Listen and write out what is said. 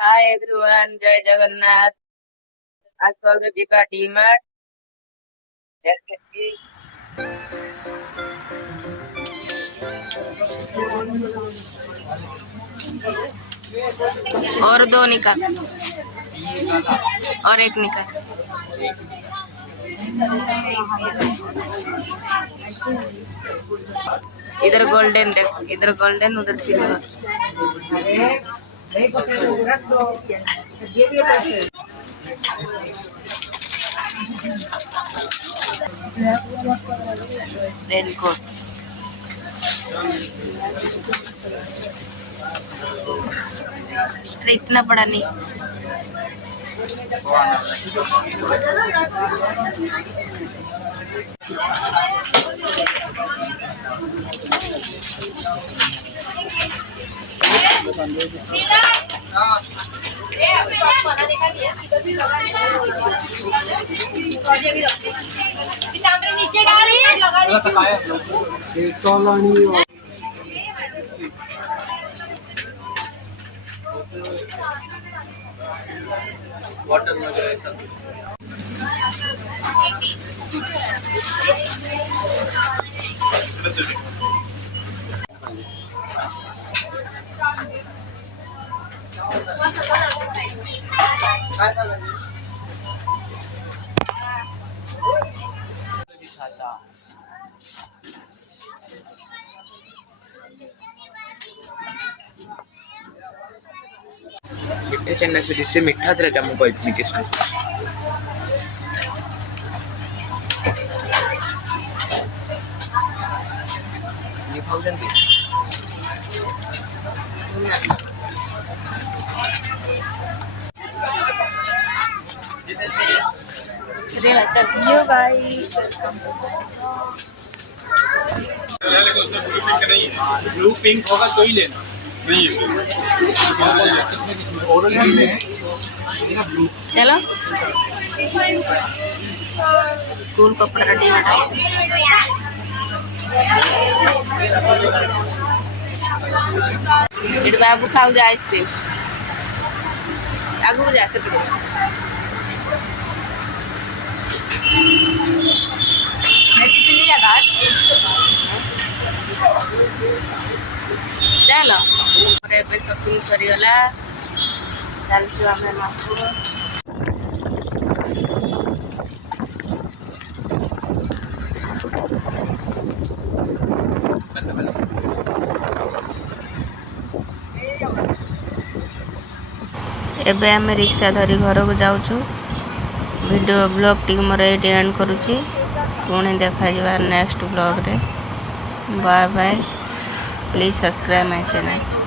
Hi everyone, जय जगन्नाथ। आज स्वागत दीपा डी मार्ट। और दो निकाल और एक निकाल। इधर गोल्डन देखो, इधर गोल्डन उधर सिल्वर। रेनकोट अरे इतना बड़ा नहीं। नीचे डालिए वाटर मिठे चेन्नई से से मिठा तेरा जम्मू को इतनी किस्म ये भावजन की यो गाइस ब्लू पिंक होगा तो ही लेना नहीं चलो स्कूल कपड़ा रेडी बाबू खाऊ जा आइसक्रीम आगू जा सकते चलो शॉपिंग सरीगला चलचु आम एबे आम रिक्शा धरी घर को जाऊँ। वीडियो ब्लॉग टी मोर ये एंड करुच्ची। पुणी देखा नेक्स्ट ब्लॉग रे। Bye bye. Please subscribe my channel.